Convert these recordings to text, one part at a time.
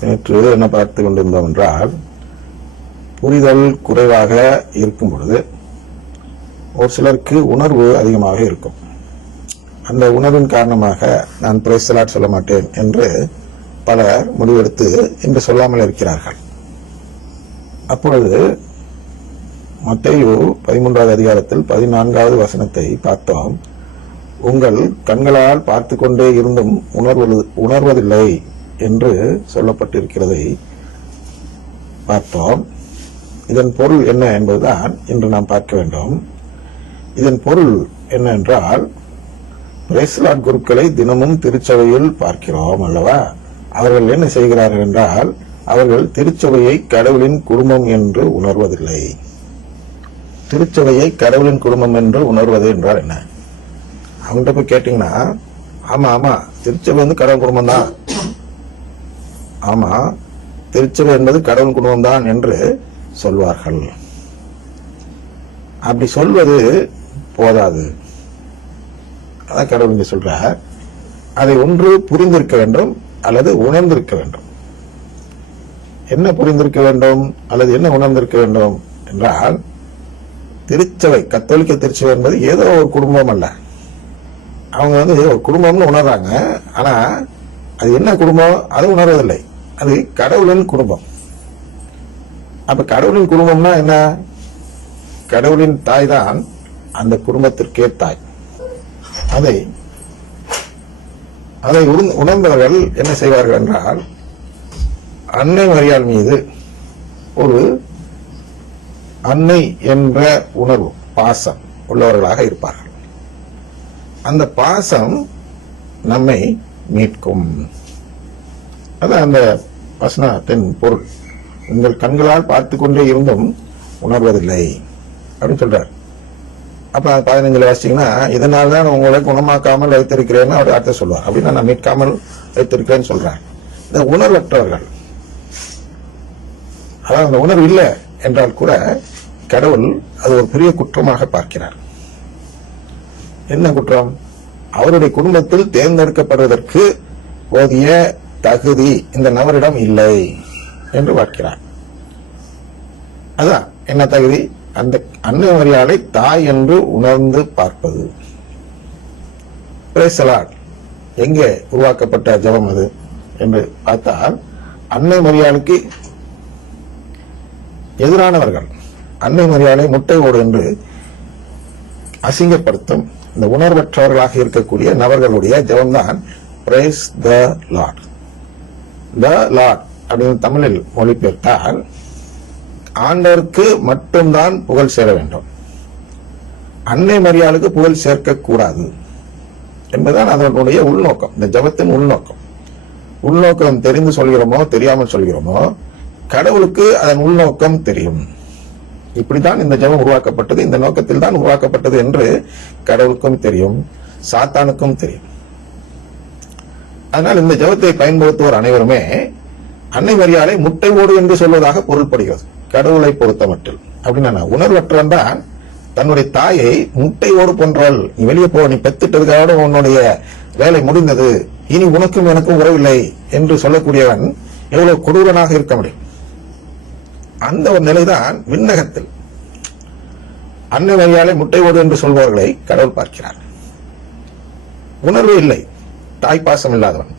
நேற்று என்ன பார்த்து கொண்டிருந்தோம் என்றால் புரிதல் குறைவாக இருக்கும் பொழுது ஒரு சிலருக்கு உணர்வு அதிகமாக இருக்கும். அந்த உணர்வின் காரணமாக நான் பிரேசலாட் சொல்ல மாட்டேன் என்று பலர் முடிவெடுத்து இன்று சொல்லாமல் இருக்கிறார்கள். அப்பொழுது மத்தையு பதிமூன்றாவது அதிகாரத்தில் பதினான்காவது வசனத்தை பார்த்தோம். உங்கள் கண்களால் பார்த்து கொண்டே இருந்தும் உணர்வது உணர்வதில்லை. என்று சொல்லப்பட்டிருக்கிறதை பார்த்தோம். இதன் பொருள் என்ன என்பதுதான் இன்று நாம் பார்க்க வேண்டும். இதன் பொருள் என்ன என்றால் பிரேஸ்லாட் குருக்களை தினமும் திருச்சபையில் பார்க்கிறோம் அல்லவா? அவர்கள் என்ன செய்கிறார்கள் என்றால் அவர்கள் திருச்சபையை கடவுளின் குடும்பம் என்று உணர்வதில்லை. திருச்சபையை கடவுளின் குடும்பம் என்று உணர்வது என்றால் என்ன? அவங்கள்ட்ட போய் கேட்டீங்கன்னா ஆமா ஆமா திருச்சபை வந்து கடவுள் குடும்பம் தான் ஆமா திருச்சபை என்பது கடவுள் குடும்பம் தான் என்று சொல்வார்கள். அப்படி சொல்வது போதாது. அதான் கடவுள் இங்க சொல்றார். அதை ஒன்று புரிந்திருக்க வேண்டும் அல்லது உணர்ந்திருக்க வேண்டும். என்ன புரிந்திருக்க வேண்டும் அல்லது என்ன உணர்ந்திருக்க வேண்டும் என்றால் திருச்சபை கத்தோலிக்க திருச்சபை என்பது ஏதோ ஒரு குடும்பம் அல்ல. அவங்க வந்து ஒரு குடும்பம்னு உணர்றாங்க ஆனா அது என்ன குடும்பம்? அது உணர்வதில்லை. அது கடவுளின் குடும்பம். அப்ப கடவுளின் குடும்பம்னா என்ன? கடவுளின் தாய் தான் அந்த குடும்பத்திற்கே தாய். அதை அதை உணர்ந்தவர்கள் என்ன செய்வார்கள் என்றால் அன்னை மரியாள் மீது ஒரு அன்னை என்ற உணர்வு பாசம் உள்ளவர்களாக இருப்பார்கள். அந்த பாசம் நம்மை மீட்கும். அதான் அந்த வசனத்தின் பொருள். உங்கள் கண்களால் பார்த்து கொண்டே இருந்தும் உணர்வதில்லை. அப்படின்னு சொல்றார். அப்ப அது பதினஞ்சுல வாசிச்சீங்கன்னா இதனால தான் நான் உங்களை குணமாக்காமல் வைத்திருக்கிறேன்னு அவர் அடுத்த சொல்லுவார். அப்படின்னா நான் மீட்காமல் வைத்திருக்கிறேன்னு சொல்றேன் இந்த உணர்வற்றவர்கள். அதாவது அந்த உணர்வு இல்லை என்றால் கூட கடவுள் அது ஒரு பெரிய குற்றமாக பார்க்கிறார். என்ன குற்றம்? அவருடைய குடும்பத்தில் தேர்ந்தெடுக்கப்படுவதற்கு போதிய தகுதி இந்த நபரிடம் இல்லை என்று பார்க்கிறார். அதான் என்ன தகுதி? அந்த அன்னை மரியாதை தாய் என்று உணர்ந்து பார்ப்பது. Praise எங்கே உருவாக்கப்பட்ட ஜெபம் அது? என்று பார்த்தால் அன்னை மரியாளுக்கு எதிரானவர்கள் அன்னை மரியாதை முட்டை ஓடு என்று அசிங்கப்படுத்தும் இந்த உணர்வற்றவர்களாக இருக்கக்கூடிய நபர்களுடைய ஜெபம்தான் praise the lord the lord அப்படின்னு தமிழில் மொழிபெயர்த்தால் ஆண்டவருக்கு மட்டும்தான் புகழ் சேர வேண்டும். அன்னை மரியாளுக்கு புகழ் சேர்க்கக்கூடாது என்பதுதான் அதனுடைய உள்நோக்கம். இந்த ஜபத்தின் உள்நோக்கம். உள்நோக்கம் தெரிந்து சொல்கிறோமோ தெரியாமல் சொல்கிறோமோ கடவுளுக்கு அதன் உள்நோக்கம் தெரியும். இப்படித்தான் இந்த ஜெபம் உருவாக்கப்பட்டது. இந்த நோக்கத்தில் தான் உருவாக்கப்பட்டது என்று கடவுளுக்கும் தெரியும் சாத்தானுக்கும் தெரியும். அதனால் இந்த ஜபத்தை பயன்படுத்துவோர் அனைவருமே அன்னை மரியாதை முட்டை ஓடு என்று சொல்வதாக பொருள்படுகிறது. கடவுளை பொறுத்த மட்டும் அப்படின்னா உணர்வற்றவன் தான் தன்னுடைய தாயை முட்டை ஓடு போன்றால் நீ வெளியே போ நீ பெத்துட்டதுக்காக உன்னுடைய வேலை முடிந்தது. இனி உனக்கும் எனக்கும் உறவில்லை என்று சொல்லக்கூடியவன் எவ்வளவு கொடூரனாக இருக்க முடியும். அந்த ஒரு நிலைதான் விண்ணகத்தில். அன்னை வழியாலே முட்டை ஓடு என்று சொல்பவர்களை கடவுள் பார்க்கிறார். உணர்வு இல்லை. தாய் பாசம் இல்லாதவன்.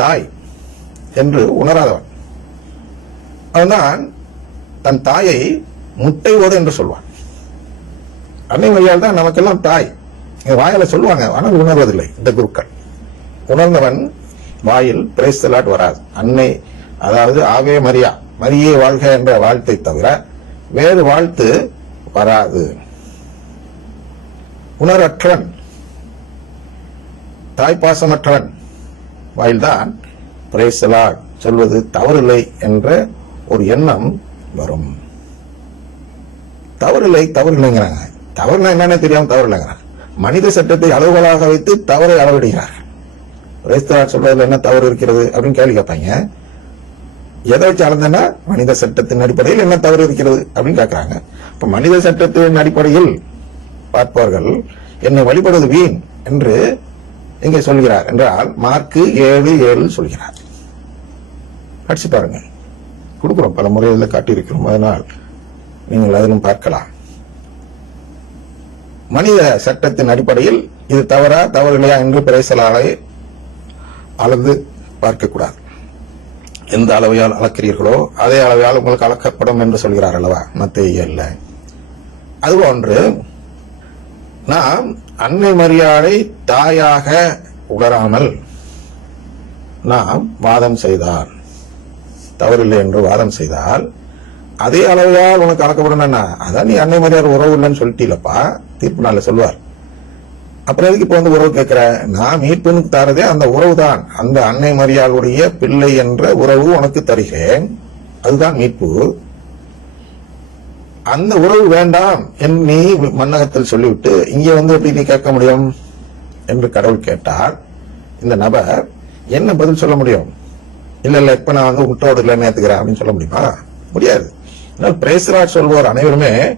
தாய் என்று உணராதவன். அவன்தான் தன் தாயை முட்டை ஓடு என்று சொல்வான். அன்னை வழியால் தான் நமக்கெல்லாம் தாய். இங்க வாயில சொல்லுவாங்க ஆனால் உணர்வதில்லை இந்த குருக்கள். உணர்ந்தவன் வாயில் பிரேஸ்தலாட் வராது. அன்னை அதாவது ஆவே மரியா மரியே வாழ்க என்ற வாழ்த்தை தவிர வேறு வாழ்த்து வராது. உணரற்றவன். தாய்ப்பாசமற்றவன். வாயில்தான் பிரேசலா சொல்வது தவறில்லை என்ற ஒரு எண்ணம் வரும். தவறில்லை தவறில்லைங்கிறாங்க. தவறுனா என்னன்னு தெரியாமல் தவறில்லைங்கிறாங்க. மனித சட்டத்தை அளவுகளாக வைத்து தவறை அளவிடுகிறார்கள். பிரேஸ்தலாட் சொல்றதுல என்ன தவறு இருக்கிறது அப்படின்னு கேள்வி கேட்பாங்க. எதை வச்சு அளந்தனா மனித சட்டத்தின் அடிப்படையில் என்ன தவறு இருக்கிறது அப்படின்னு கேட்கறாங்க. இப்ப மனித சட்டத்தின் அடிப்படையில் பார்ப்பவர்கள் என்னை வழிபடுவது வீண் என்று இங்கே சொல்கிறார் என்றால் மார்க்கு ஏழு ஏழு சொல்கிறார். படிச்சு பாருங்க. கொடுக்குறோம். பல முறையில் காட்டியிருக்கிறோம். அதனால் நீங்கள் அதிலும் பார்க்கலாம். மனித சட்டத்தின் அடிப்படையில் இது தவறா தவறில்லையா என்று பிரேசலாலே அளந்து பார்க்கக்கூடாது. எந்த அளவையால் அளக்கிறீர்களோ அதே அளவையால் உங்களுக்கு அளக்கப்படும் என்று சொல்கிறார் அல்லவா? மத்திய அது அதுபோன்று நாம் அன்னை மரியாதை தாயாக உணராமல் நாம் வாதம் செய்தால் தவறில்லை என்று வாதம் செய்தால் அதே அளவையால் உனக்கு அளக்கப்படும் அதான் நீ அன்னை மரியாதை உறவு இல்லைன்னு சொல்லிட்டீங்களப்பா தீர்ப்பு நாளில் சொல்வார். அப்புறம் எதுக்கு இப்போ வந்து உறவு கேட்கிற? நான் மீட்புனுக்கு தரதே அந்த உறவு தான் அந்த அன்னை மரியாளுடைய பிள்ளை என்ற உறவு உனக்கு தருகிறேன். அதுதான் மீட்பு. அந்த உறவு வேண்டாம் என்று நீ மன்னகத்தில் சொல்லிவிட்டு இங்கே வந்து எப்படி நீ கேட்க முடியும்? என்று கடவுள் கேட்டால் இந்த நபர் என்ன பதில் சொல்ல முடியும்? இல்ல இல்ல இப்ப நான் வந்து முட்டோடு இல்லைன்னு ஏத்துக்கிறேன் அப்படின்னு சொல்ல முடியுமா? முடியாது. ஆனால் பிரேசராட் சொல்வோர் அனைவருமே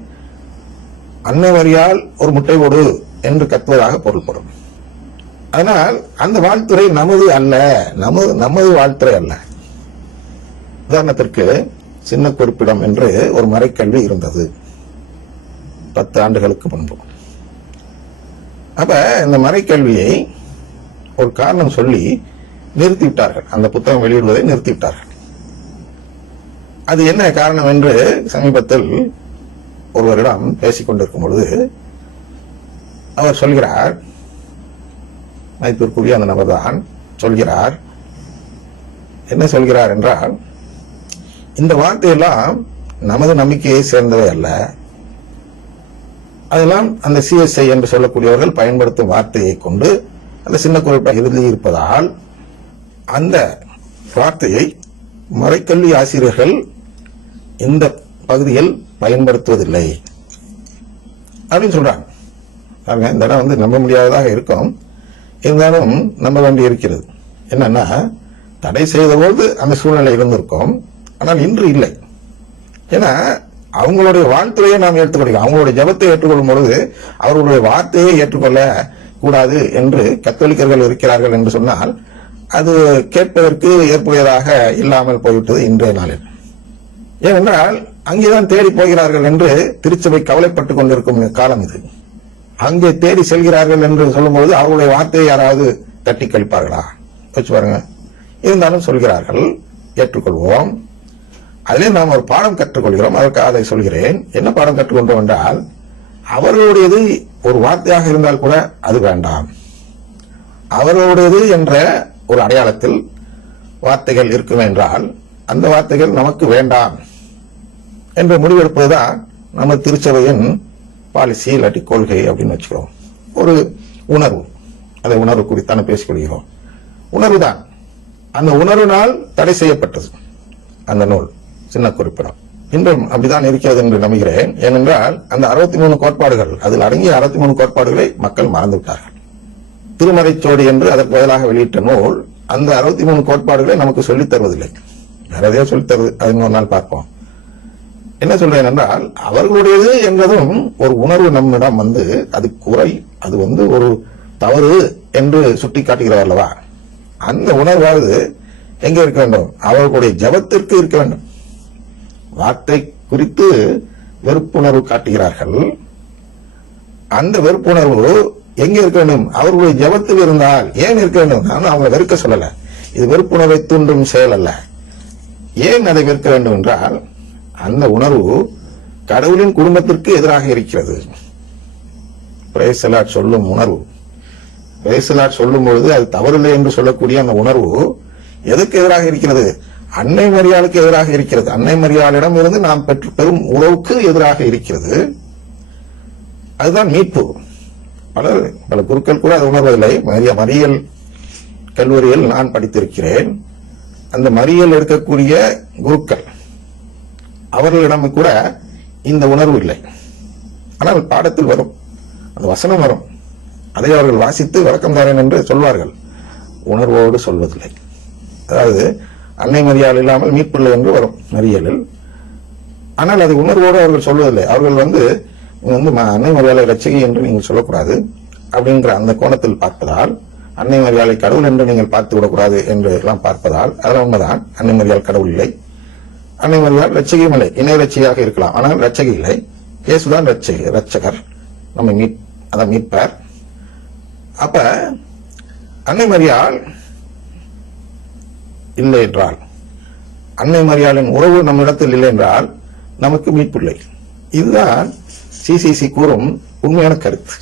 அன்னவரியால் ஒரு முட்டை ஓடு என்று கத்துவதாக பொருள்படும். அதனால் அந்த வாழ்த்துறை நமது அல்ல. நமது நமது வாழ்த்துறை அல்ல. உதாரணத்திற்கு சின்ன குறிப்பிடம் என்று ஒரு மறைக்கல்வி இருந்தது. பத்து ஆண்டுகளுக்கு முன்பு. அப்ப இந்த மறைக்கல்வியை ஒரு காரணம் சொல்லி நிறுத்திவிட்டார்கள். அந்த புத்தகம் வெளியிடுவதை நிறுத்திவிட்டார்கள். அது என்ன காரணம் என்று சமீபத்தில் ஒருவரிடம் பேசிக்கொண்டிருக்கும் பொழுது அவர் சொல்கிறார் மதிப்பிற்குரிய அந்த நபர்தான் சொல்கிறார். என்ன சொல்கிறார் என்றால் இந்த வார்த்தையெல்லாம் நமது நம்பிக்கையை சேர்ந்தவை அல்ல. அதெல்லாம் அந்த சிஎஸ்ஐ என்று சொல்லக்கூடியவர்கள் பயன்படுத்தும் வார்த்தையை கொண்டு அந்த சின்ன குறிப்பாக எழுதி இருப்பதால் அந்த வார்த்தையை மறைக்கல்வி ஆசிரியர்கள் இந்த பகுதியில் பயன்படுத்துவதில்லை. அப்படின்னு சொல்றாங்க. பாருங்க இந்த இடம் வந்து நம்ப முடியாததாக இருக்கும். இருந்தாலும் நம்ப வேண்டி இருக்கிறது என்னன்னா தடை செய்த போது அந்த சூழ்நிலை இருந்திருக்கும். ஆனால் இன்று இல்லை. ஏன்னா அவங்களுடைய வாழ்த்துறையை நாம் ஏற்றுக்கொள்கிறோம். அவங்களுடைய ஜபத்தை ஏற்றுக்கொள்ளும் பொழுது அவர்களுடைய வார்த்தையை ஏற்றுக்கொள்ள கூடாது என்று கத்தோலிக்கர்கள் இருக்கிறார்கள் என்று சொன்னால் அது கேட்பதற்கு ஏற்புடையதாக இல்லாமல் போய்விட்டது இன்றைய நாளில். ஏனென்றால் அங்கேதான் தேடி போகிறார்கள் என்று திருச்சபை கவலைப்பட்டுக் கொண்டிருக்கும் காலம் இது. அங்கே தேடி செல்கிறார்கள் என்று சொல்லும்போது அவர்களுடைய வார்த்தையை யாராவது தட்டி கழிப்பார்களா? வச்சு பாருங்க. இருந்தாலும் சொல்கிறார்கள் ஏற்றுக்கொள்வோம். அதிலே நாம் ஒரு பாடம் கற்றுக்கொள்கிறோம் அதற்காக அதை சொல்கிறேன். என்ன பாடம் கற்றுக்கொண்டோம் என்றால் அவர்களுடையது ஒரு வார்த்தையாக இருந்தால் கூட அது வேண்டாம். அவர்களுடையது என்ற ஒரு அடையாளத்தில் வார்த்தைகள் இருக்கும் என்றால் அந்த வார்த்தைகள் நமக்கு வேண்டாம் என்று முடிவெடுப்பதுதான் நம்ம திருச்சபையின் பாலிசி இல்லாட்டி கொள்கை அப்படின்னு வச்சுக்கிறோம். ஒரு உணர்வு. அதை உணர்வு குறித்தான பேசிக்கொள்கிறோம். உணர்வு தான் அந்த உணர்வினால் தடை செய்யப்பட்டது. அந்த நூல். சின்ன குறிப்பிடம். இன்றும் அப்படிதான் இருக்கிறது என்று நம்புகிறேன். ஏனென்றால் அந்த அறுபத்தி மூணு கோட்பாடுகள் அதில் அடங்கிய அறுபத்தி மூணு கோட்பாடுகளை மக்கள் மறந்துவிட்டார்கள். திருமறைச்சோடி என்று அதற்கு பதிலாக வெளியிட்ட நூல் அந்த அறுபத்தி மூணு கோட்பாடுகளை நமக்கு சொல்லித் தருவதில்லை. வேற எதையோ சொல்லித் தருவது அது இன்னொரு நாள் பார்ப்போம். என்ன சொல்றேன் என்றால் அவர்களுடையது என்றதும் ஒரு உணர்வு நம்மிடம் வந்து அது குறை அது வந்து ஒரு தவறு என்று சுட்டி காட்டுகிறார் அல்லவா? அந்த உணர்வாவது எங்க இருக்க வேண்டும்? அவர்களுடைய ஜபத்திற்கு இருக்க வேண்டும். வார்த்தை குறித்து வெறுப்புணர்வு காட்டுகிறார்கள். அந்த வெறுப்புணர்வு எங்க இருக்க வேண்டும்? அவர்களுடைய ஜபத்தில் இருந்தால் ஏன் இருக்க வேண்டும்? நான் அவங்களை வெறுக்க சொல்லல. இது வெறுப்புணர்வை தூண்டும் செயல் அல்ல. ஏன் அதை வெறுக்க வேண்டும் என்றால் அந்த உணர்வு கடவுளின் குடும்பத்திற்கு எதிராக இருக்கிறது. பிரேசலாட் சொல்லும் உணர்வு. பிரேசலாட் சொல்லும் பொழுது அது தவறில்லை என்று சொல்லக்கூடிய அந்த உணர்வு எதுக்கு எதிராக இருக்கிறது? அன்னை மரியாளுக்கு எதிராக இருக்கிறது. அன்னை மரியாளிடம் இருந்து நாம் பெற்று பெறும் உறவுக்கு எதிராக இருக்கிறது. அதுதான் மீட்பு. பலர் பல குருக்கள் கூட அது உணர்வதில்லை. மரிய மறியல் கல்லூரியில் நான் படித்திருக்கிறேன். அந்த மறியல் இருக்கக்கூடிய குருக்கள் அவர்களிடம் கூட இந்த உணர்வு இல்லை. ஆனால் பாடத்தில் வரும். அந்த வசனம் வரும். அதை அவர்கள் வாசித்து விளக்கம் தரேன் என்று சொல்வார்கள். உணர்வோடு சொல்வதில்லை. அதாவது அன்னை மரியாதை இல்லாமல் மீட்பில்லை என்று வரும் மறியலில். ஆனால் அதை உணர்வோடு அவர்கள் சொல்வதில்லை. அவர்கள் வந்து வந்து அன்னை மரியாதை ரச்சகை என்று நீங்கள் சொல்லக்கூடாது அப்படின்ற அந்த கோணத்தில் பார்ப்பதால் அன்னை மரியாதை கடவுள் என்று நீங்கள் பார்த்து விடக்கூடாது என்று எல்லாம் பார்ப்பதால் அதெல்லாம் உண்மைதான். அன்னை மரியாள் கடவுள் இல்லை. அன்னை மரியாள் ரச்சகையும் இல்லை. இணை ரட்சியாக இருக்கலாம். ஆனால் ரச்சகை இல்லை. இயேசுதான் ரச்சகை ரட்சகர். நம்மை மீட் அதை மீட்பார். அப்ப அன்னை மரியாள் இல்லை என்றால் அன்னை மரியாளின் உறவு நம்மிடத்தில் இல்லை என்றால் நமக்கு மீட்பில்லை இதுதான் சிசிசி கூறும் உண்மையான கருத்து.